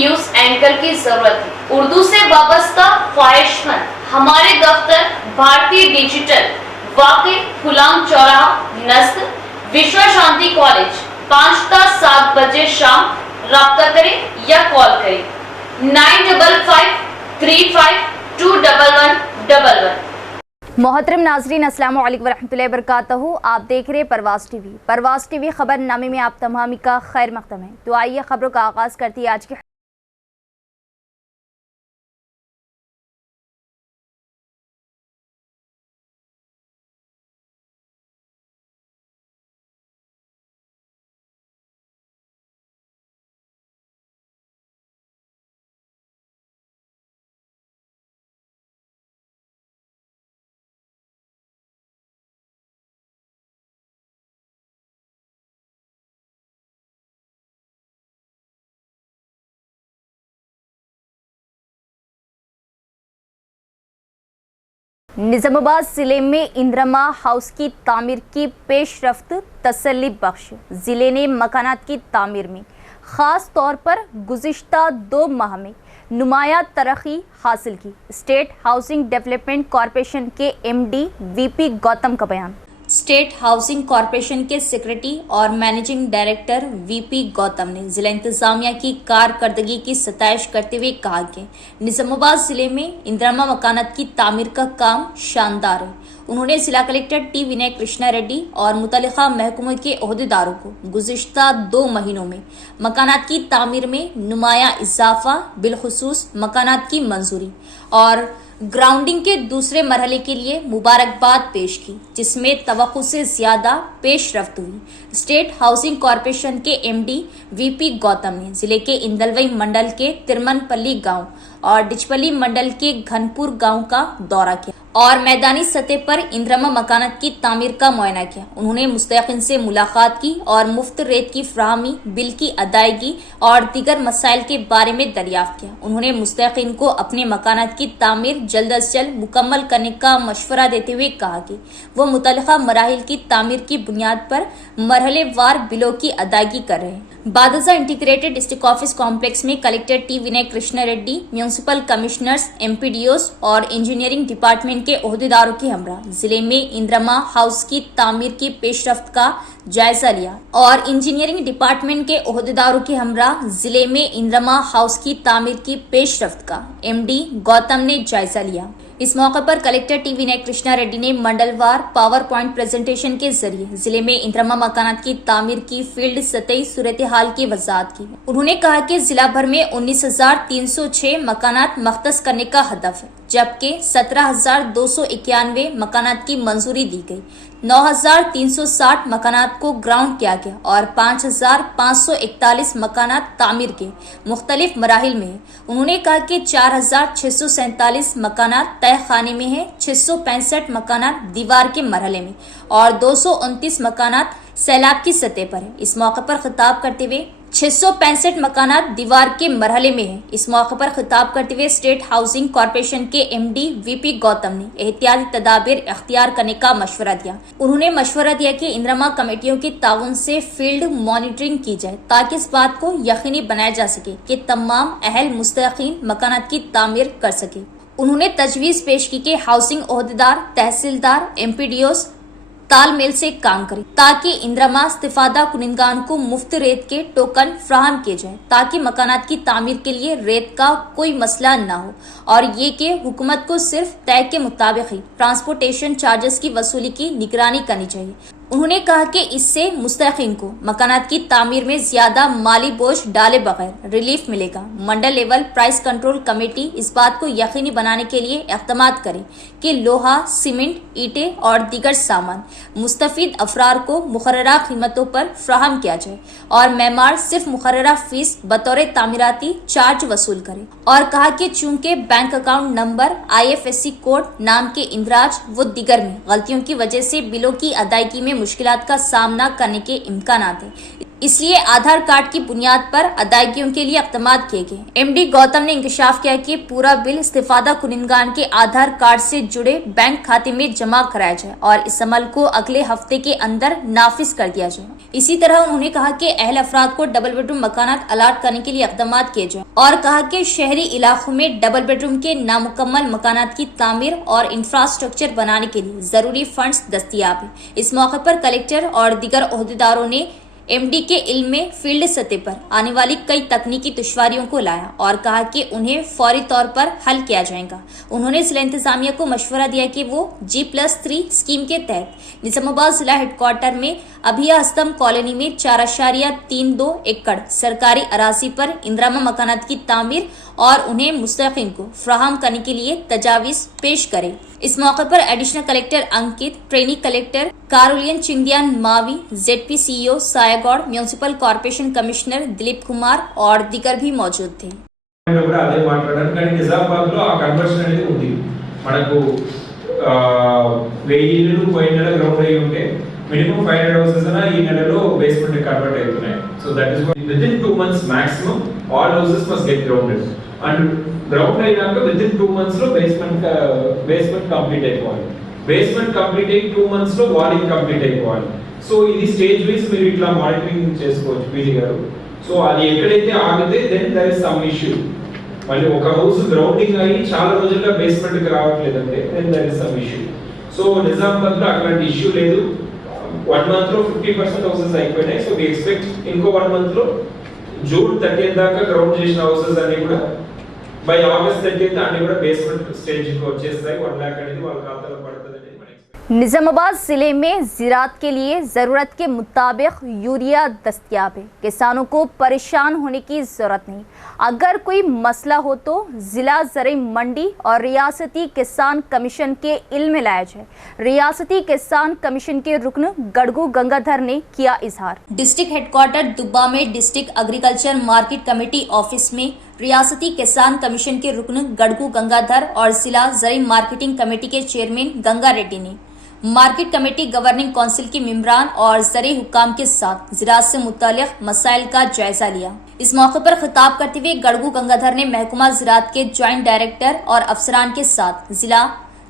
News anchor کی ضرورت ہے۔ اردو سے وابستہ خواہشمند ہمارے دفتر بھارتی ڈیجیٹل واقع غلام چوراہا نزد وشوا شانتی کالج 5 تا 7 بجے شام رابطہ کریں یا کال کریں 9553521111۔ محترم ناظرین السلام علیکم ورحمۃ اللہ وبرکاتہ، آپ دیکھ رہے پرواز ٹی وی۔ پرواز ٹی وی خبر نامے میں آپ تمام کا خیر مقدم ہے۔ تو آئیے خبروں کا آغاز کرتی ہے آج کی نظام آباد ضلع میں اندرما ہاؤس کی تعمیر کی پیش رفت تسلی بخش۔ ضلع نے مکانات کی تعمیر میں خاص طور پر گزشتہ 2 ماہ میں نمایاں ترقی حاصل کی۔ اسٹیٹ ہاؤسنگ ڈیولپمنٹ کارپوریشن کے ایم ڈی وی پی گوتم کا بیان۔ اسٹیٹ ہاؤسنگ کارپوریشن کے سیکرٹری اور مینیجنگ ڈائریکٹر وی پی گوتم نے ضلع انتظامیہ کی کارکردگی کی ستائش کرتے ہوئے کہا کہ نظام آباد ضلع میں اندرما مکانات کی تعمیر کا کام شاندار ہے۔ انہوں نے ضلع collector T Vinay Krishna ready اور متعلقہ محکموں کے عہدیداروں کو گزشتہ 2 مہینوں میں مکانات کی تعمیر میں نمایاں اضافہ، بالخصوص مکانات کی منظوری اور گراؤنڈنگ کے دوسرے مرحلے کے لیے مبارکباد پیش کی، جس میں توقع سے زیادہ پیش رفت ہوئی۔ اسٹیٹ ہاؤسنگ کارپوریشن کے ایم ڈی وی پی گوتم نے ضلع کے اندلوئی منڈل کے ترمن پلی گاؤں اور ڈچپلی منڈل کے گھن پور گاؤں کا دورہ کیا اور میدانی سطح پر اندرما مکانات کی تعمیر کا معائنہ کیا۔ انہوں نے مستحقین سے ملاقات کی اور مفت ریت کی فراہمی، بل کی ادائیگی اور دیگر مسائل کے بارے میں دریافت کیا۔ انہوں نے مستحقین کو اپنے مکانات کی تعمیر جلد از جلد مکمل کرنے کا مشورہ دیتے ہوئے کہا کہ وہ متعلقہ مراحل کی تعمیر کی بنیاد پر مرحلے وار بلوں کی ادائیگی کر رہے ہیں۔ بعد ازاں انٹیگریٹڈ ڈسٹرکٹ آفس کمپلیکس میں collector T Vinay Krishna Reddy, municipal commissioners, M P D Os اور انجینئرنگ ڈپارٹمنٹ کے عہدیداروں کے ہمراہ ضلع میں اندرما ہاؤس کی تعمیر کی پیش رفت کا جائزہ لیا اور انجینئرنگ ڈپارٹمنٹ کے عہدیداروں کے ہمراہ ضلع میں اندرما ہاؤس کی تعمیر کی پیش رفت کا ایم ڈی گوتم نے جائزہ لیا۔ اس موقع پر collector T Vinay Krishna ready نے منڈل وار پاور پوائنٹ پریزنٹیشن کے ذریعے ضلع میں اندرما مکانات کی تعمیر کی فیلڈ سطحی صورتحال کی وضاحت کی۔ انہوں نے کہا کہ ضلع بھر میں 19,306 مکانات مختص کرنے کا ہدف ہے، جبکہ 17,291 مکانات کی منظوری دی گئی، 9,360 مکانات کو گراؤنڈ کیا گیا اور 5,541 مکانات تعمیر کے مختلف مراحل میں ہیں۔ انہوں نے کہا کہ 4,647 مکانات تہہ خانے میں ہیں، 665 مکانات دیوار کے مرحلے میں اور 229 مکانات سیلاب کی سطح پر ہیں۔ اس موقع پر خطاب کرتے ہوئے 665 مکانات دیوار کے مرحلے میں ہیں۔ اس موقع پر خطاب کرتے ہوئے اسٹیٹ ہاؤسنگ کارپوریشن کے ایم ڈی وی پی گوتم نے احتیاطی تدابیر اختیار کرنے کا مشورہ دیا۔ انہوں نے مشورہ دیا کہ اندرما کمیٹیوں کے تعاون سے فیلڈ مانیٹرنگ کی جائے تاکہ اس بات کو یقینی بنایا جا سکے کہ تمام اہل مستحقین مکانات کی تعمیر کر سکے۔ انہوں نے تجویز پیش کی کہ ہاؤسنگ عہدیدار، تحصیلدار، ایم پی ڈی اوز تال میل سے کام کریں تاکہ اندرما استفادہ کنندگان کو مفت ریت کے ٹوکن فراہم کیے جائیں تاکہ مکانات کی تعمیر کے لیے ریت کا کوئی مسئلہ نہ ہو، اور یہ کہ حکومت کو صرف طے کے مطابق ہی ٹرانسپورٹیشن چارجز کی وصولی کی نگرانی کرنی چاہیے۔ انہوں نے کہا کہ اس سے مستحقین کو مکانات کی تعمیر میں زیادہ مالی بوجھ ڈالے بغیر ریلیف ملے گا۔ منڈل لیول پرائس کنٹرول کمیٹی اس بات کو یقینی بنانے کے لیے اقدامات کرے کہ لوہا، سیمنٹ، اینٹیں اور دیگر سامان مستفید افراد کو مقررہ قیمتوں پر فراہم کیا جائے اور معمار صرف مقررہ فیس بطور تعمیراتی چارج وصول کرے، اور کہا کہ چونکہ bank account number, IFSC code, نام کے اندراج و دیگر میں غلطیوں کی وجہ سے بلوں کی ادائیگی میں مشکلات کا سامنا کرنے کے امکانات ہیں، इसलिए आधार कार्ड की बुनियाद पर अदायगियों के लिए इक़दाम किए गए। एमडी गौतम ने इंकशाफ किया कि पूरा बिल इस्तिफादा कुनिंदगान के आधार कार्ड से जुड़े बैंक खाते में जमा कराया जाए और इस अमल को अगले हफ्ते के अंदर नाफिज कर दिया जाए। इसी तरह उन्होंने कहा कि अहल अफराद को डबल बेडरूम मकानात अलाट करने के लिए इक़दाम किए जाए और कहा कि शहरी इलाकों में डबल बेडरूम के नामुकम्मल मकानात की तामीर और इंफ्रास्ट्रक्चर बनाने के लिए जरूरी फंड्स दस्तियाब है। इस मौके पर कलेक्टर और दीगर ओहदेदारों ने एमडी के इल्म में फील्ड सतह पर आने वाली कई तकनीकी दुश्वारियों को लाया और कहा कि उन्हें फौरी तौर पर हल किया जाएगा। उन्होंने जिला इंतजामिया को मशवरा दिया कि वो G+3 स्कीम के तहत निजामाबाद जिला हेडक्वार्टर में अभिया हस्तम कॉलोनी में 4.32 एकड़ सरकारी अराजी पर इंदिरामा मकानात की तामीर और उन्हें मुस्तहिक़ीन को फराहम करने के लिए तजावीज़ पेश करें। इस मौके पर additional collector Ankit, trainee collector कारोलियन चिंदियान मावी, ZP CEO Sayagoud, municipal corporation commissioner Dilip Kumar और दीगर भी मौजूद थे। అదే మాట్లాడాను కానీ నిజామాబాద్ లో ఆ కన్వర్షన్ అనేది ఉంది మనకు 1000 ఇల్లు పోయిన నెల గ్రౌండ్ అయ్యి ఉంటే మినిమం 500 హౌసెస్ అన్న ఈ నెలలో బేస్మెంట్ కన్వర్ట్ అవుతున్నాయి so that is within 2 months maximum all houses must get grounded and ground అయ్యాక విదిన్ 2 మంత్స్ లో బేస్మెంట్ కంప్లీట్ అయిపోవాలి బేస్మెంట్ కంప్లీట్ అయ్యి 2 మంత్స్ లో వాలింగ్ కంప్లీట్ అయిపోవాలి సో ఇది స్టేజ్ వైస్ మీరు ఇట్లా మానిటరింగ్ చేసుకోవచ్చు పీజీ గారు సో అది ఎక్కడైతే ఆగితే then there is some issue మళ్ళీ ఒక హౌస్ గ్రౌండింగ్ అయ్యి చాలా రోజులుగా బేస్మెంట్ కి రావట్లేదంటే then there is some issue so Nizamabad లో అట్లాంటి ఇష్యూ లేదు 1 మంత్ లో 50% హౌసెస్ అయిపోయినాయి సో వి ఎక్స్పెక్ట్ ఇంకో 1 మంత్ లో జూన్ 30 దాకా గ్రౌండ్ చేసిన హౌసెస్ అన్ని కూడా బై ఆగస్ట్ 30 అన్ని కూడా బేస్మెంట్ స్టేజ్ కి వచ్చేస్తాయి 1 लाख అనేది వాళ్ళ ఖాతాలో పడుతుంది అనేది మనం निजामाबाद जिले में ज़राअत के लिए ज़रूरत के मुताबिक यूरिया दस्तयाब है। किसानों को परेशान होने की ज़रूरत नहीं। अगर कोई मसला हो तो ज़िला ज़राई मंडी और रियासती किसान कमीशन के इल्म में लाया जाए। रियासती किसान कमीशन के रुकन गड़गू गंगाधर ने किया इजहार। डिस्ट्रिक्ट हेडक्वार्टर दुब्बा में district agriculture market committee office में रियासती किसान कमीशन के रुकन गड़गू गंगाधर और जिला ज़राई मार्केटिंग कमेटी के चेयरमैन गंगा रेड्डी ने मार्केट कमेटी गवर्निंग काउंसिल के मेंबरान और ज़राई हुक्काम के साथ ज़राअत से मुताल्लिक़ मसाइल का जायजा लिया। इस मौके पर खिताब करते हुए गड़गू गंगाधर ने महकमा ज़राअत के ज्वाइंट डायरेक्टर और अफसरान के साथ जिला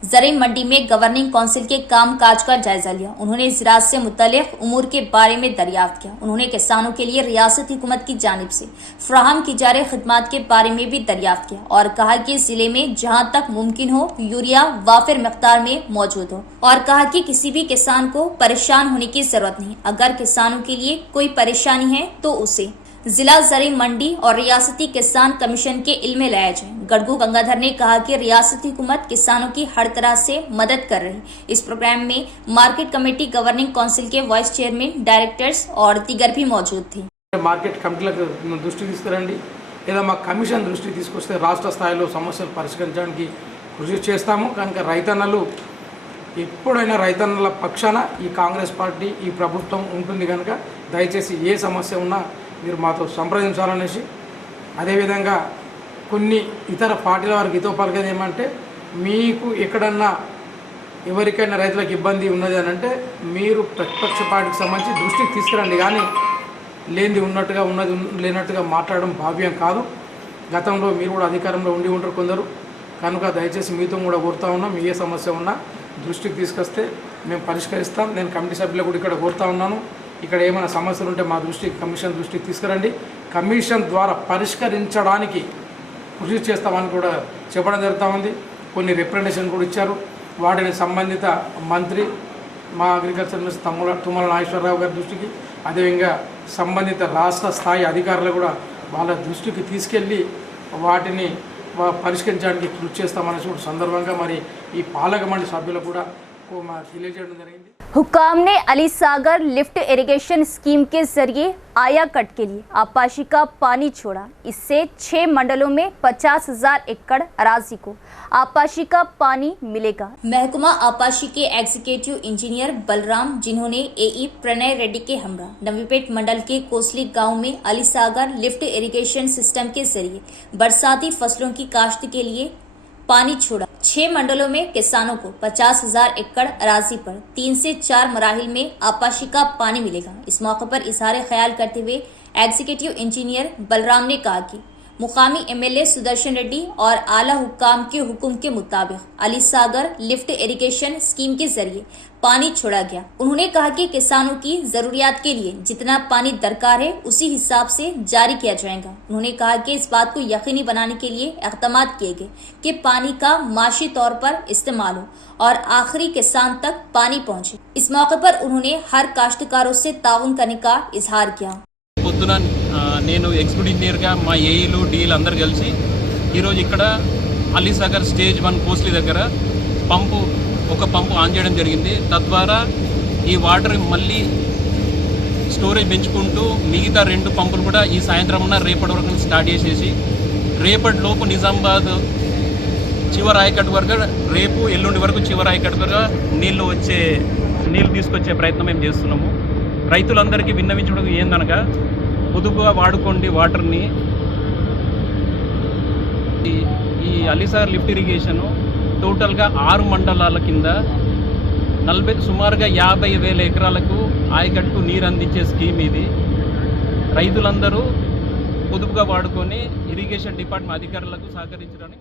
ज़राई मंडी में गवर्निंग काउंसिल के काम काज का जायजा लिया। उन्होंने ज़राअत से मुताल्लिक़ उमूर के बारे में दरियाफ्त किया। उन्होंने किसानों के लिए रियासती हुकूमत की जानिब से फराहम की जा रही खिदमात के बारे में भी दरियाफ्त किया और कहा कि ज़िले में जहाँ तक मुमकिन हो यूरिया वाफिर मकदार में मौजूद हो और कहा कि किसी भी किसान को परेशान होने की ज़रूरत नहीं। अगर किसानों के लिए कोई परेशानी है तो उसे जिला ज़राई मंडी और रियासती किसान कमीशन के इल्म में लाया जाए। गड़गू गंगाधर ने कहा कि रियासती हुकूमत किसानों की हर तरह से मदद कर रही। इस प्रोग्राम में मार्केट कमेटी गवर्निंग काउंसिल के वाइस चेयरमैन, डायरेक्टर्स और दीगर भी मौजूद थे। మార్కెట్ కమిటీలకు దృష్టి తీసుకురండి లేదా మా కమిషన్ దృష్టికి తీసుకొస్తే రాష్ట్ర స్థాయిలో సమస్యలు పరిష్కరించడానికి కృషి చేస్తాము. కనుక రైతన్నలు ఎప్పుడైనా రైతన్నల పక్షాన ఈ కాంగ్రెస్ పార్టీ ఈ ప్రభుత్వం ఉంటుంది. కనుక దయచేసి ఏ సమస్య ఉన్నా మీరు మాతో సంప్రదించాలనేసి, అదేవిధంగా కొన్ని ఇతర పార్టీల వారికి హితో పలికేది ఏమంటే మీకు ఎక్కడన్నా ఎవరికైనా రైతులకు ఇబ్బంది ఉన్నది అని అంటే మీరు ప్రతిపక్ష పార్టీకి సంబంధించి దృష్టికి తీసుకురండి. కానీ లేనిది ఉన్నట్టుగా ఉన్నది లేనట్టుగా మాట్లాడడం భావ్యం కాదు. గతంలో మీరు కూడా అధికారంలో ఉండి ఉంటారు కొందరు. కనుక దయచేసి మీతో కూడా కోరుతా ఉన్నాం, ఏ సమస్య ఉన్నా దృష్టికి తీసుకొస్తే మేము పరిష్కరిస్తాం. నేను కమిటీ సభ్యులు కూడా ఇక్కడ కోరుతా ఉన్నాను, ఇక్కడ ఏమైనా సమస్యలు ఉంటే మా దృష్టికి కమిషన్ దృష్టికి తీసుకురండి. కమిషన్ ద్వారా పరిష్కరించడానికి కృషి చేస్తామని కూడా చెప్పడం జరుగుతూ ఉంది. కొన్ని రిప్రజెంటేషన్ కూడా ఇచ్చారు. వాటిని సంబంధిత మంత్రి మా అగ్రికల్చర్ మినిస్టర్ తుమ్మల నాగేశ్వరరావు గారి దృష్టికి, అదేవిధంగా సంబంధిత రాష్ట్ర స్థాయి అధికారులు కూడా వాళ్ళ దృష్టికి తీసుకెళ్ళి వాటిని పరిష్కరించడానికి కృషి చేస్తామనే సందర్భంగా మరి ఈ పాలక మండలి సభ్యులు కూడా తెలియజేయడం జరిగింది. हुक्काम ने अली सागर लिफ्ट इरिगेशन स्कीम के जरिए आया कट के लिए आपाशी का पानी छोड़ा। इससे 6 मंडलों में 50,000 एकड़ अराजी को आपाशी का पानी मिलेगा। महकमा आपाशी के एग्जीक्यूटिव इंजीनियर बलराम, जिन्होंने AE प्रणय रेड्डी के हमरा नवीपेट मंडल के कोसली गांव में अली सागर लिफ्ट इरिगेशन सिस्टम के जरिए बरसाती फसलों की काश्त के लिए पानी छोड़ा। 6 मंडलों में किसानों को 50,000 एकड़ अराजी पर 3 से 4 मराहिल में आपाशी का पानी मिलेगा। इस मौके पर इजहार ख्याल करते हुए एग्जीक्यूटिव इंजीनियर बलराम ने कहा कि मुकामी एमएलए सुदर्शन रेड्डी और आला हुक्काम के हुक्म के मुताबिक अली सागर लिफ्ट इरिगेशन स्कीम के जरिए पानी छोड़ा गया। उन्होंने कहा कि किसानों की जरूरियात के लिए जितना पानी दरकार है उसी हिसाब से जारी किया जाएगा। उन्होंने कहा कि इस बात को यकीनी बनाने के लिए इक़दाम किए गए कि पानी का माशी तौर पर इस्तेमाल हो और आखिरी किसान तक पानी पहुंचे। इस मौके पर उन्होंने हर काश्तकारों से ताउन करने का इजहार किया। పొద్దున నేను ఎగ్జిక్యూటివ్ ఇంజనీర్గా మా ఏఈలు డీలు అందరు కలిసి ఈరోజు ఇక్కడ అలీసాగర్ స్టేజ్ 1 కోస్లీ దగ్గర ఒక పంపు ఆన్ చేయడం జరిగింది. తద్వారా ఈ వాటర్ మళ్ళీ స్టోరేజ్ పెంచుకుంటూ మిగతా 2 పంపులు కూడా ఈ సాయంత్రం రేపటి వరకు స్టార్ట్ చేసేసి రేపటిలోపు నిజామాబాద్ చివరి ఆయకట్టు వరకు రేపు ఎల్లుండి వరకు చివరి ఆయకట్టు వరకు నీళ్లు తీసుకొచ్చే ప్రయత్నం మేము చేస్తున్నాము. రైతులందరికీ విన్నవించడం ఏందనగా పొదుపుగా వాడుకోండి వాటర్ని. ఈ అలీసాగర్ లిఫ్ట్ ఇరిగేషను టోటల్గా 6 మండలాల కింద సుమారుగా 50,000 ఎకరాలకు ఆయకట్టు నీరు అందించే స్కీమ్ ఇది. రైతులందరూ పొదుపుగా వాడుకొని ఇరిగేషన్ డిపార్ట్మెంట్ అధికారులకు సహకరించడానికి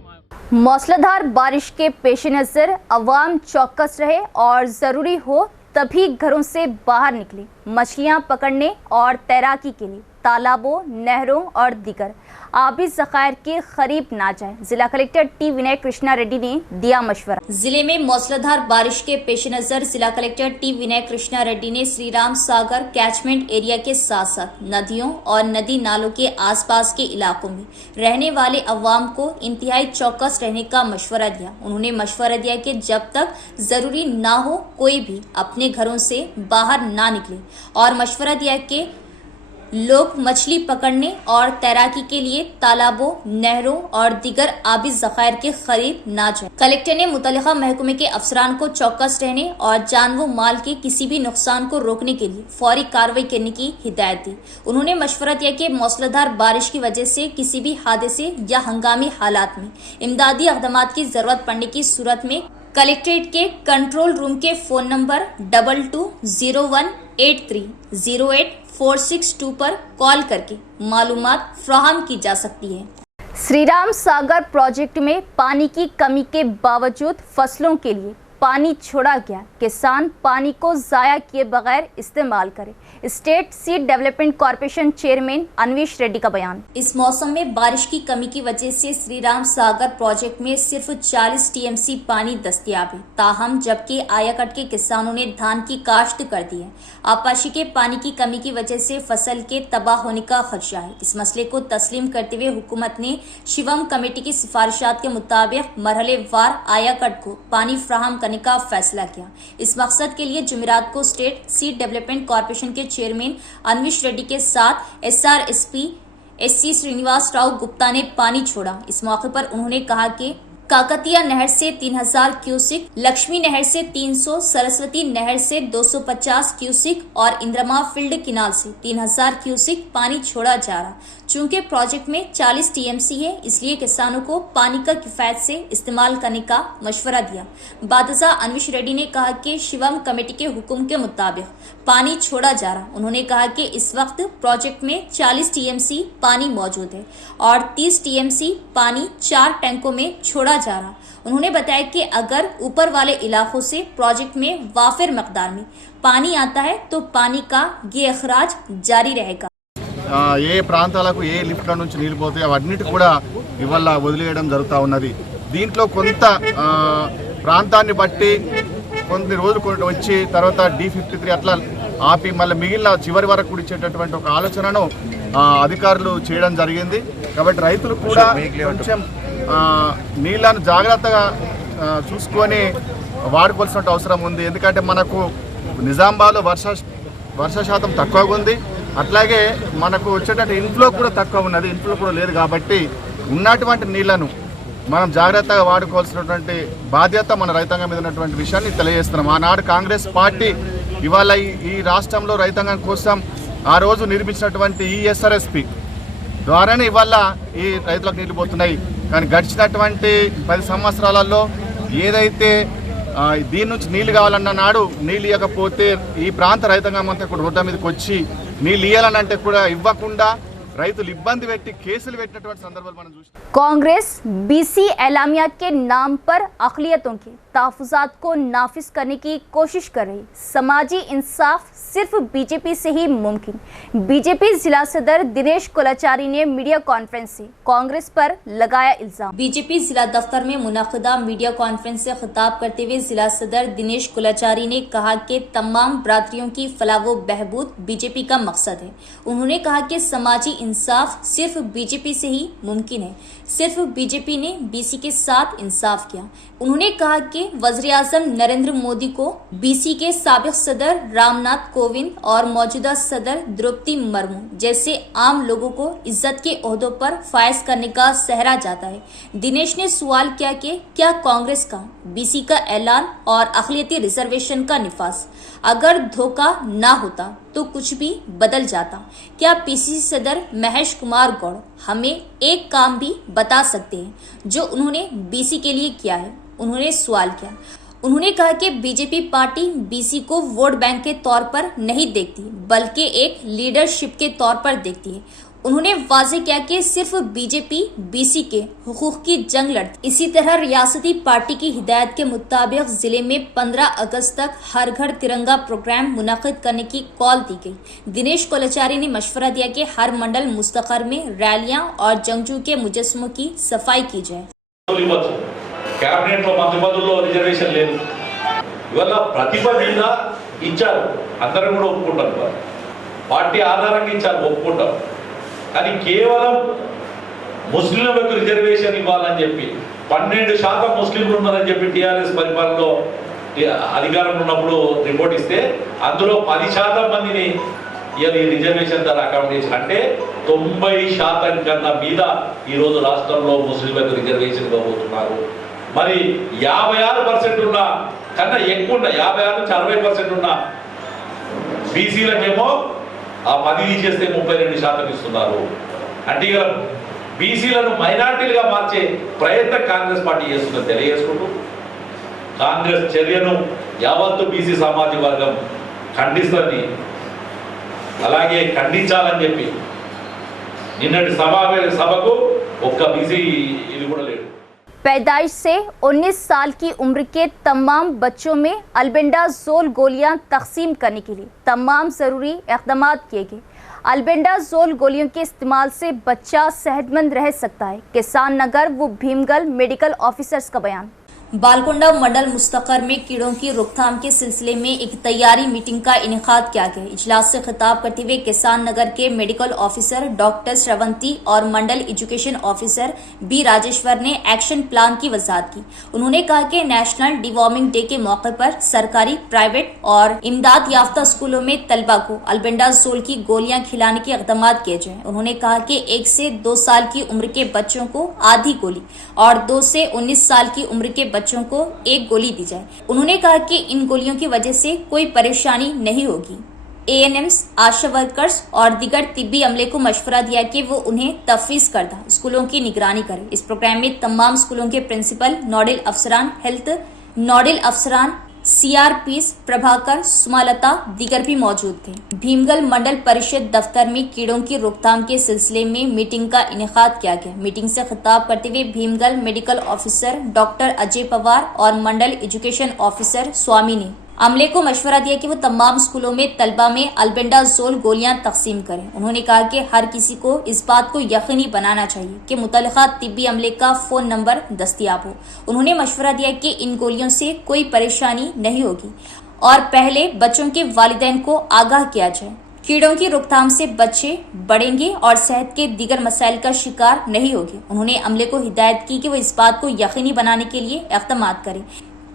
मौसलाधार बारिश के पेश नज़र अवाम चौकस रहे और ज़रूरी हो तभी घरों से बाहर निकले। मछलियां पकड़ने और तैराकी के लिए तालाबों, नहरों और दीगर आबी ज़खायर के करीब ना जाए। जिला कलेक्टर टी विनय कृष्णा रेड्डी ने दिया मशवरा। जिले में मौसलाधार बारिश के पेश नज़र जिला कलेक्टर टी विनय कृष्णा रेड्डी ने श्री राम सागर कैचमेंट एरिया के साथ साथ नदियों और नदी नालों के आसपास के इलाकों में रहने वाले अवाम को इंतहाई चौकस रहने का मशवरा दिया। उन्होंने मशवरा दिया कि जब तक ज़रूरी ना हो कोई भी अपने घरों से बाहर ना निकले और मशवरा दिया कि लोग मछली पकड़ने और तैराकी के लिए तालाबों, नहरों और दीगर आबी ज़खायर के करीब ना जाए। कलेक्टर ने मुतल्लिका महकमे के अफसरान को चौकस रहने और जान व माल के किसी भी नुकसान को रोकने के लिए फौरी कार्रवाई करने की हिदायत दी। उन्होंने मशवरा दिया कि मौसलाधार बारिश की वजह से किसी भी हादसे या हंगामी हालात में इमदादी इक़दामात की ज़रूरत पड़ने की सूरत में कलेक्ट्रेट के कंट्रोल रूम के फ़ोन नंबर 22018308 पर कॉल करके मालूमात फ्राहम की जा सकती है। श्री राम सागर प्रोजेक्ट में पानी की कमी के बावजूद फसलों के लिए पानी छोड़ा गया। किसान पानी को ज़ाया किए बगैर इस्तेमाल करें। State seed development corporation chairman Anvesh Reddy का बयान। इस मौसम में बारिश की कमी की वजह से श्री राम सागर प्रोजेक्ट में सिर्फ 40 टीएमसी पानी दस्तयाब है। ताहम जबकि आयाकट के किसानों ने धान की काश्त कर दी है, आपाशी के पानी की कमी की वजह से फसल के तबाह होने का खदशा है। इस मसले को तस्लीम करते हुए हुकूमत ने शिवम कमेटी की सिफारिशात के मुताबिक मरहलेवार आयाकट को पानी फ्राहम करने का फैसला किया। इस मकसद के लिए जुमेरात को स्टेट सीड डेवलपमेंट कॉर्पोरेशन के चेयरमैन अनवीश रेड्डी के साथ SRSP SC श्रीनिवास राव गुप्ता ने पानी छोड़ा। इस मौके पर उन्होंने कहा कि काकतिया नहर से 3000 क्यूसिक, लक्ष्मी नहर से 300, सरस्वती नहर से 250 क्यूसिक और इंद्रमा फील्ड किनाल से 3000 क्यूसिक पानी छोड़ा जा रहा। चूंकि प्रोजेक्ट में 40 टीएमसी है, इसलिए किसानों को पानी का किफायत से इस्तेमाल करने का मशवरा दिया। बादशाह अनवीश रेड्डी ने कहा कि शिवम कमेटी के हुक्म के मुताबिक पानी छोड़ा जा रहा। उन्होंने कहा कि इस वक्त प्रोजेक्ट में 40 टीएमसी पानी मौजूद है और 30 टीएमसी पानी 4 टैंकों में छोड़ा जा रहा। उन्होंने बताया कि अगर ऊपर वाले इलाकों से प्रोजेक्ट में वाफिर मकदार में पानी आता है तो पानी का ये अखराज जारी रहेगा। ఏ ప్రాంతాలకు ఏ లిఫ్ట్ల నుంచి నీళ్ళు పోతాయి అవన్నిటి కూడా ఇవాళ వదిలేయడం జరుగుతూ ఉన్నది. దీంట్లో కొంత ప్రాంతాన్ని బట్టి కొన్ని రోజులు వచ్చి తర్వాత D53 అట్లా ఆపి మళ్ళీ మిగిలిన చివరి వరకు కూడా ఇచ్చేటటువంటి ఒక ఆలోచనను అధికారులు చేయడం జరిగింది. కాబట్టి రైతులు కూడా కొంచెం నీళ్లను జాగ్రత్తగా చూసుకొని వాడుకోవాల్సిన అవసరం ఉంది. ఎందుకంటే మనకు నిజామాబాద్లో వర్ష శాతం తక్కువగా ఉంది, అట్లాగే మనకు వచ్చేటట్టు ఇన్ఫ్లో కూడా తక్కువ ఉన్నది, ఇన్ఫ్లో కూడా లేదు. కాబట్టి ఉన్నటువంటి నీళ్లను మనం జాగ్రత్తగా వాడుకోవాల్సినటువంటి బాధ్యత మన రైతాంగం మీద ఉన్నటువంటి విషయాన్ని తెలియజేస్తున్నాం. ఆనాడు కాంగ్రెస్ పార్టీ ఇవాళ ఈ రాష్ట్రంలో రైతాంగం కోసం ఆ రోజు నిర్మించినటువంటి ఈ SRSP ద్వారానే ఇవాళ ఈ రైతులకు నీళ్లు పోతున్నాయి. కానీ గడిచినటువంటి 10 సంవత్సరాలలో ఏదైతే దీని నుంచి నీళ్లు కావాలన్న నాడు నీళ్ళు ఇవ్వకపోతే ఈ ప్రాంత రైతాంగం అంతా కూడా రోడ్డు మీదకి వచ్చి నీళ్ళు ఇవ్వాలని అంటే కూడా ఇవ్వకుండా రైతులు ఇబ్బంది పెట్టి కేసులు పెట్టినటువంటి సందర్భాలు మనం చూస్తాం। कांग्रेस बीसी एलामिया के नाम पर अक़लियतों के तहफ़्फ़ुज़ात को नाफिज करने की कोशिश कर रही। समाजी इंसाफ सिर्फ बीजेपी से ही मुमकिन। बीजेपी जिला सदर दिनेश कुलाचारी ने मीडिया कॉन्फ्रेंस से कांग्रेस पर लगाया इल्जाम। बीजेपी जिला दफ्तर में मुनाक़िदा मीडिया कॉन्फ्रेंस से खिताब करते हुए जिला सदर दिनेश कुलाचारी ने कहा कि तमाम बरादरियों की फलाह व बहबूद बीजेपी का मकसद है। उन्होंने कहा कि समाजी इंसाफ सिर्फ बीजेपी से ही मुमकिन है। सिर्फ बीजेपी ने बीसी के साथ इंसाफ किया। उन्होंने कहा कि वज़ीर आज़म नरेंद्र मोदी को बीसी के साबिक़ सदर रामनाथ कोविंद और मौजूदा सदर द्रौपदी मुर्मू जैसे आम लोगों को इज्जत के ओहदों पर फायज करने का सहरा जाता है। दिनेश ने सवाल किया कि क्या कांग्रेस का बीसी का ऐलान और अक़लियती रिजर्वेशन का निफाज अगर धोखा ना होता तो कुछ भी बदल जाता? क्या पीसीसी सदर महेश कुमार गौड़ हमें एक काम भी बता सकते हैं जो उन्होंने बीसी के लिए किया है? उन्होंने सवाल किया। उन्होंने कहा कि बीजेपी पार्टी बीसी को वोट बैंक के तौर पर नहीं देखती बल्कि एक लीडरशिप के तौर पर देखती है। उन्होंने वाज़ेह किया कि सिर्फ बीजेपी बीसी के हुकूक की जंग लड़ती। इसी तरह रियासती पार्टी की हिदायत के मुताबिक जिले में 15 अगस्त तक हर घर तिरंगा प्रोग्राम मुनाकिद करने की कॉल दी गई। दिनेश कुलाचारी ने मशवरा दिया कि हर मंडल मुस्तक़र में रैलियां और जंगजू के मुजस्समों की सफाई की जाए। कैबिनेट मंत्रिपदुల్లో రిజర్వేషన్ లేదు ఇవల్ల ప్రతిభ మీద ఇచ్చారు అందరం కూడా ఒప్పుకుంటారు పార్టీ ఆధారంగా ఇచ్చారు ఒప్పుకుంటారు కానీ కేవలం ముస్లింలకు రిజర్వేషన్ ఇవ్వాలని చెప్పి 12% ముస్లింలు ఉన్నారని చెప్పి టిఆర్ఎస్ పరిపాలనలో అధికారంలో ఉన్నప్పుడు రిపోర్ట్ ఇస్తే అందులో 10% మందిని ఈ రిజర్వేషన్ ద్వారా అకామిడేషన్ అంటే 90% కన్నా మీద ఈ రోజు రాష్ట్రంలో ముస్లింలకు రిజర్వేషన్ ఇవ్వబోతున్నారు। మరి 56% ఉన్న కన్నా ఎక్కువ ఉన్న 56 నుంచి 60% ఉన్న బీసీలకేమో ఆ 10 తీసేస్తే 32% ఇస్తున్నారు। అంటే ఇక బీసీలను మైనారిటీలుగా మార్చే ప్రయత్నం కాంగ్రెస్ పార్టీ చేస్తుందని తెలియజేసుకుంటూ కాంగ్రెస్ చర్యను యావత్తు బీసీ సామాజిక వర్గం ఖండిస్తుందని అలాగే ఖండించాలని చెప్పి నిన్నటి సభకు ఒక్క బీసీ ఇది కూడా లేదు। पैदाइश से 19 साल की उम्र के तमाम बच्चों में अल्बेंडाजोल गोलियां तकसीम करने के लिए तमाम ज़रूरी इक़दाम किए गए। अल्बेंडाजोल गोलियों के इस्तेमाल से बच्चा सेहतमंद रह सकता है। किसान नगर व भीमगल मेडिकल ऑफिसर्स का बयान। बालकोंडा मंडल मुस्तक़र में कीड़ों की रोकथाम के सिलसिले में एक तैयारी मीटिंग का इनेकाद किया गया। इजलास से खिताब करते हुए किसान नगर के मेडिकल ऑफिसर डॉक्टर श्रवंती और मंडल एजुकेशन ऑफिसर बी राजेश्वर ने एक्शन प्लान की वजाहत की। उन्होंने कहा कि नेशनल डिवॉर्मिंग डे के मौके पर सरकारी, प्राइवेट और इमदाद याफ्ता स्कूलों में तलबा को अल्बेंडाजोल की गोलियां खिलाने के इक़दाम किए जाएं। उन्होंने कहा कि 1 से 2 साल की उम्र के बच्चों को आधी गोली और 2 से 19 साल की उम्र के बच्चों को 1 गोली दी जाए। उन्होंने कहा कि इन गोलियों की वजह से कोई परेशानी नहीं होगी। ANMs, आशा वर्कर्स और दीगर तिब्बी अमले को मशवरा दिया कि वो उन्हें तफवीज़ करदा स्कूलों की निगरानी करें। इस प्रोग्राम में तमाम स्कूलों के प्रिंसिपल, नोडल अफसरान हेल्थ, नोडल अफसरान CRPs, प्रभाकर, सुमालता दीगर भी मौजूद थे। भीमगल मंडल परिषद दफ्तर में कीड़ों की रोकथाम के सिलसिले में मीटिंग का इनेकाद किया गया। मीटिंग से खिताब करते हुए Bheemgal medical officer doctor Ajay Pawar और मंडल एजुकेशन ऑफिसर स्वामी ने अमले को मशवरा दिया कि वो तमाम स्कूलों में तलबा में अल्बेंडाजोल गोलियां तकसीम करें। उन्होंने कहा कि हर किसी को इस बात को यकीनी बनाना चाहिए कि मुतल्लिका तिब्बी अमले का फ़ोन नंबर दस्तियाब हो। उन्होंने मशवरा दिया कि इन गोलियों से कोई परेशानी नहीं होगी और पहले बच्चों के वालिदैन को आगाह किया जाए। कीड़ों की रोकथाम से बच्चे बढ़ेंगे और सेहत के दीगर मसाइल का शिकार नहीं होंगे। उन्होंने अमले को हिदायत की कि वो इस बात को यकीनी बनाने के लिए इक़दाम करें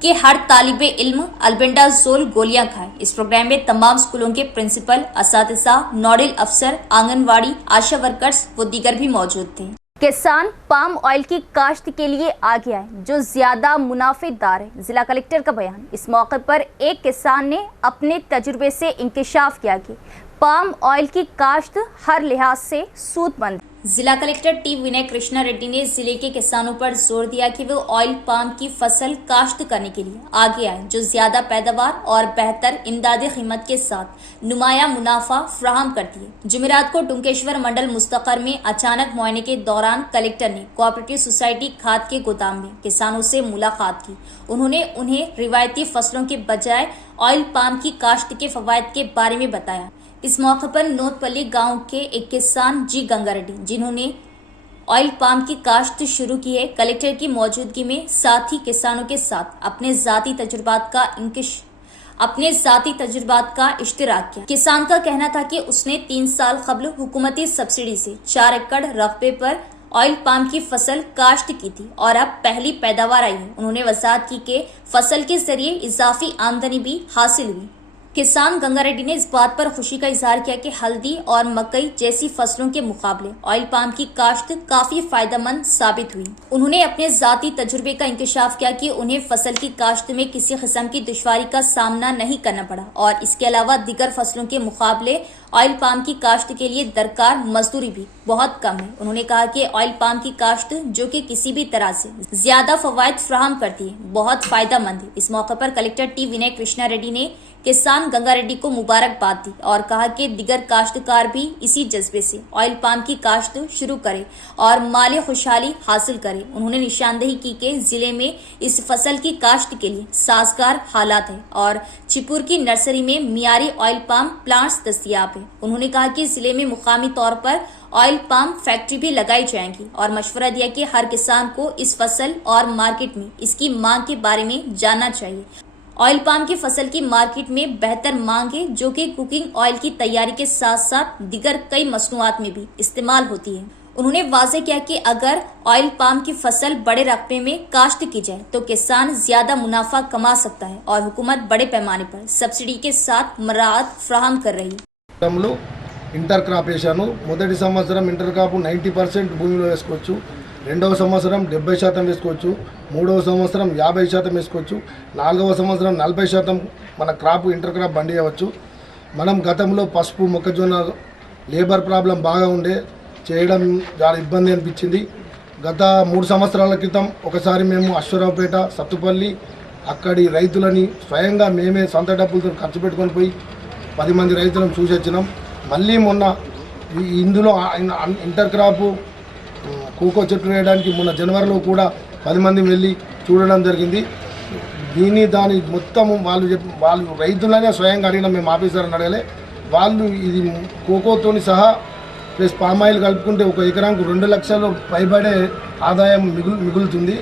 कि हर तालिबे इल्म अल्बेंडाजोल गोलियां खाए। इस प्रोग्राम में तमाम स्कूलों के प्रिंसिपल, असातिज़ा, नोडल अफसर, आंगनवाड़ी, आशा वर्कर्स व दीगर भी मौजूद थे। किसान पाम ऑयल की काश्त के लिए आगे आए जो ज्यादा मुनाफेदार है। जिला कलेक्टर का बयान। इस मौके पर एक किसान ने अपने तजुर्बे से इंकशाफ किया कि पाम ऑयल की काश्त हर लिहाज से सूदमंद। जिला कलेक्टर टी विनय कृष्णा रेड्डी ने जिले के किसानों पर जोर दिया कि वे ऑयल पाम की फसल काश्त करने के लिए आगे आए, जो ज्यादा पैदावार और बेहतर इमदादी कीमत के साथ नुमाया मुनाफा फराहम करती है। जुमेरात को टुंकेश्वर मंडल मुस्तकर में अचानक मुआयने के दौरान कलेक्टर ने कोऑपरेटिव सोसाइटी खाद के गोदाम में किसानों से मुलाकात की। उन्होंने उन्हें रिवायती फसलों के बजाय ऑयल पाम की काश्त के फवायद के बारे में बताया। इस मौके पर नोतपल्ली गांव के एक किसान जी गंगा रेड्डी, जिन्होंने ऑयल पाम की काश्त शुरू की है, कलेक्टर की मौजूदगी में साथ ही किसानों के साथ अपने जाती तजुर्बात का इश्तिराक किया। किसान का कहना था कि उसने 3 साल कबल हुकूमती सब्सिडी से 4 एकड़ रकबे पर ऑयल पाम की फसल काश्त की थी और अब पहली पैदावार आई है। उन्होंने वजाहत की कि फसल के जरिए इजाफी आमदनी भी हासिल हुई। किसान गंगा रेड्डी ने इस बात पर खुशी का इजहार किया कि हल्दी और मकई जैसी फसलों के मुकाबले ऑयल पाम की काश्त काफी फायदेमंद साबित हुई। उन्होंने अपने जाती तजुर्बे का इंकशाफ किया कि उन्हें फसल की काश्त में किसी किस्म की दुश्वारी का सामना नहीं करना पड़ा और इसके अलावा दीगर फसलों के मुकाबले ऑयल पाम की काश्त के लिए दरकार मजदूरी भी बहुत कम है। उन्होंने कहा कि ऑयल पाम की काश्त, जो कि किसी भी तरह से ज्यादा फवायद फराहम करती है, बहुत फायदेमंद है। इस मौके पर कलेक्टर टी विनय कृष्णा रेड्डी ने किसान गंगा रेड्डी को मुबारकबाद दी और कहा कि दिगर काश्तकार भी इसी जज्बे से ऑयल पाम की काश्त शुरू करे और माली खुशहाली हासिल करे। उन्होंने निशानदेही की कि जिले में इस फसल की काश्त के लिए साजगार हालात है और चिपुर की नर्सरी में मियारी ऑयल पाम प्लांट्स दस्तयाब है। उन्होंने कहा कि जिले में मुकामी तौर पर ऑयल पाम फैक्ट्री भी लगाई जाएंगी और मशवरा दिया कि हर किसान को इस फसल और मार्केट में इसकी मांग के बारे में जानना चाहिए। ऑयल पाम की फसल की मार्केट में बेहतर मांग है, जो कि कुकिंग ऑयल की तैयारी के साथ साथ दिगर कई मसनूआत में भी इस्तेमाल होती है। उन्होंने वाज़ेह किया कि अगर ऑयल पाम की फसल बड़े रकबे में काश्त की जाए तो किसान ज्यादा मुनाफा कमा सकता है और हुकूमत बड़े पैमाने पर सब्सिडी के साथ मराहत फराहम कर रही है। ఇంటర్ క్రాప్ వేసాను। మొదటి సంవత్సరం ఇంటర్ క్రాప్ 90% భూమిలో వేసుకోవచ్చు, రెండవ సంవత్సరం 70% వేసుకోవచ్చు, మూడవ సంవత్సరం 50% వేసుకోవచ్చు, నాలుగవ సంవత్సరం 40% మన క్రాప్ ఇంటర్ క్రాప్ పండియవచ్చు। మనం గతంలో పసుపు మొక్కజొన్న లేబర్ ప్రాబ్లం బాగా ఉండే, చేయడం చాలా ఇబ్బంది అనిపించింది। గత 3 సంవత్సరాల క్రితం ఒకసారి మేము అశ్వరావుపేట, సత్తుపల్లి అక్కడి రైతులని స్వయంగా మేమే సొంత డబ్బులతో ఖర్చు పెట్టుకొని పోయి 10 మంది రైతులను చూసి వచ్చినాం। మళ్ళీ మొన్న ఇందులో ఇంటర్ క్రాప్ కోకో చెట్లు వేయడానికి మొన్న జనవరిలో కూడా 10 మంది వెళ్ళి చూడడం జరిగింది। దాని మొత్తం వాళ్ళు రైతులనే స్వయంగా అడిగిన, మేము ఆఫీసర్ని అడగలే, వాళ్ళు ఇది కోకోతోని సహా ప్లస్ పామాయిల్ కలుపుకుంటే ఒక ఎకరానికి 2 లక్షలు పైబడే ఆదాయం మిగులుతుంది।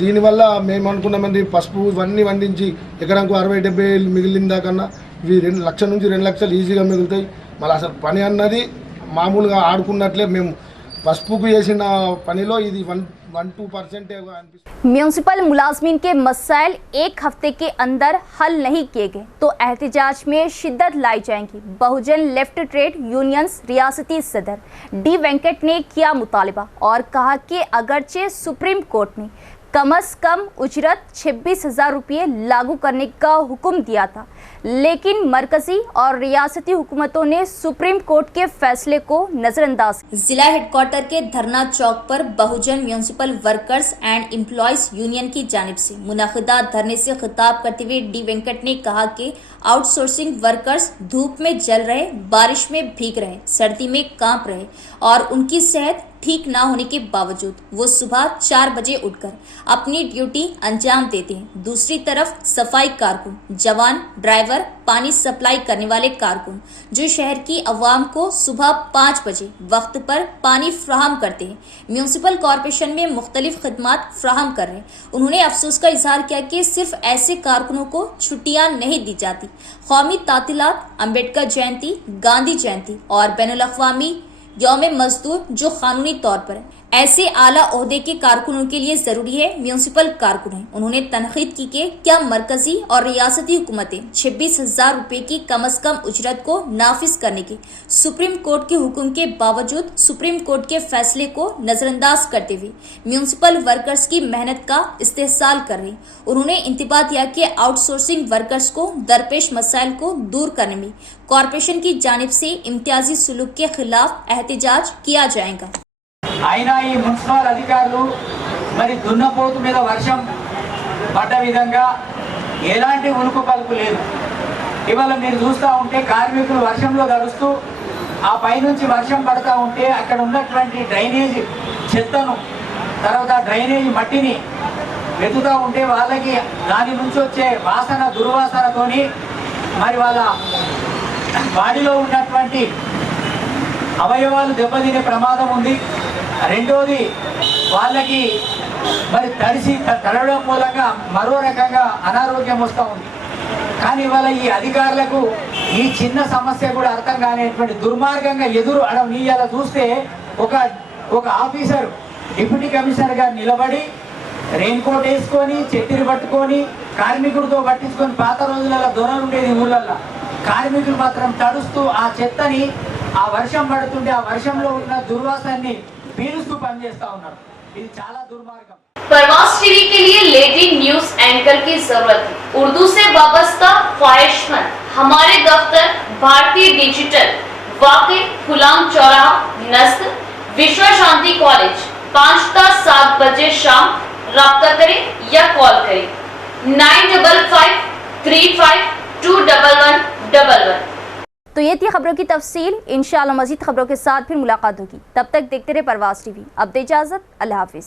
దీనివల్ల మేము అనుకున్నామండి, పసుపు ఇవన్నీ వండించి ఎకరానికి 60-70 మిగిలిందా కన్నా ఇవి 2 లక్షల నుంచి 2 లక్షలు ఈజీగా మిగులుతాయి। మళ్ళీ అసలు పని అన్నది మామూలుగా ఆడుకున్నట్లే, మేము పసుపుకు చేసిన పనిలో ఇది 1-2% అనిపిస్తుంది। म्यूनिसिपल मुलाजमीन के मसाइल एक हफ्ते के अंदर हल नहीं किए गए तो एहतजाज में शिद्दत लाई जाएंगी। बहुजन लेफ्ट ट्रेड यूनियंस रियासती सदर डी वेंकट ने किया मुतालबा और कहा कि अगरचे सुप्रीम कोर्ट ने कम अज कम उजरत 26,000 रुपये लागू करने का हुक्म दिया था, लेकिन मरकजी और रियासती हुकूमतों ने सुप्रीम कोर्ट के फैसले को नजरअंदाज। जिला हेडक्वार्टर के धरना चौक पर Bahujan municipal workers and employees union की जानिब से मुनाकिदा धरने से खिताब करते हुए डी वेंकट ने कहा कि आउटसोर्सिंग वर्कर्स धूप में जल रहे, बारिश में भीग रहे, सर्दी में कांप रहे और उनकी सेहत ठीक ना होने के बावजूद वो सुबह 4 बजे उठकर अपनी ड्यूटी अंजाम देते हैं। दूसरी तरफ सफाई कारकुन, जवान, ड्राइवर, पानी सप्लाई करने वाले कारकुन जो शहर की अवाम को सुबह 5 बजे वक्त पर पानी फ्राहम करते हैं, म्यूनिसिपल कॉरपोरेशन में मुख्तलिफ खदमात फ्राहम कर रहे हैं। उन्होंने अफसोस का इजहार किया कि सिर्फ ऐसे कारकुनों को छुट्टियां नहीं दी जाती। कौमी तातीलात, अम्बेडकर जयंती, गांधी जयंती और बैनुल अक़वामी यौम मजदूर जो कानूनी तौर पर है, ऐसे आला ओहदे के कारकुनों के लिए जरूरी है म्यूनिसिपल कारकुन है। उन्होंने तनकीद की कि क्या मरकजी और रियासती हुकूमतें 26,000 रुपए की कम अज कम उजरत को नाफिज करने के सुप्रीम कोर्ट के हुक्म के बावजूद सुप्रीम कोर्ट के फैसले को नजरअंदाज करते हुए म्यूनिसिपल वर्कर्स की मेहनत का इस्तेहसाल कर रही। उन्होंने इंतबा दिया कि आउटसोर्सिंग वर्कर्स को दरपेश मसाइल को दूर करने में कॉरपोरेशन की जानिब से इम्तियाजी सुलूक के खिलाफ एहतजाज किया जाएगा। అయినా ఈ మున్సిపల్ అధికారులు మరి దున్నపోతు మీద వర్షం పడ్డ విధంగా ఎలాంటి ఉలుకు పలుకు లేదు. ఇవాళ మీరు చూస్తూ ఉంటే కార్మికులు వర్షంలో తడుస్తూ ఆ పైనుంచి వర్షం పడతా ఉంటే అక్కడ ఉన్నటువంటి డ్రైనేజ్ చెత్తను తర్వాత డ్రైనేజ్ మట్టిని వెతుకుతూ ఉంటే వాళ్ళకి దాని నుంచి వచ్చే వాసన దుర్వాసనతోని మరి వాళ్ళ బాడీలో ఉన్నటువంటి అవయవాలు దెబ్బతినే ప్రమాదం ఉంది. రెండోది వాళ్ళకి మరి తడవడం మూలంగా మరో రకంగా అనారోగ్యం వస్తూ ఉంది. కానీ ఇవాళ ఈ అధికారులకు ఈ చిన్న సమస్య కూడా అర్థం కానిటువంటి దుర్మార్గంగా ఎదురు నీయాల చూస్తే ఒక ఆఫీసర్ డిప్యూటీ కమిషనర్ గారు నిలబడి రెయిన్ కోట్ వేసుకొని చెట్టిని పట్టుకొని కార్మికుడితో పట్టించుకొని పాత రోజులలో దొరలు ఉండేది ఊళ్ళల్లో కార్మికులు మాత్రం తడుస్తూ ఆ చెత్తని ఆ వర్షం పడుతుంటే ఆ వర్షంలో ఉన్న దుర్వాసనని పీలుస్తూ పనిచేస్తా ఉన్నారు. ఇది చాలా దుర్మార్గం. प्रवास टीवी के लिए लेडी न्यूज एंकर की जरूरत है। उर्दू से वाबस्ता ख्वाहिशमंद हमारे दफ्तर भारतीय डिजिटल वाकई गुलाम चौराहा नस्ल विश्व शांति कॉलेज 5 से 7 बजे शाम राब्ता करें या कॉल करें 9535221111। तो ये थी खबरों की तफसील। इंशाअल्लाह मजीद खबरों के साथ फिर मुलाकात होगी। तब तक देखते रहे परवास टीवी। अब दे इजाजत, अल्लाह हाफिज।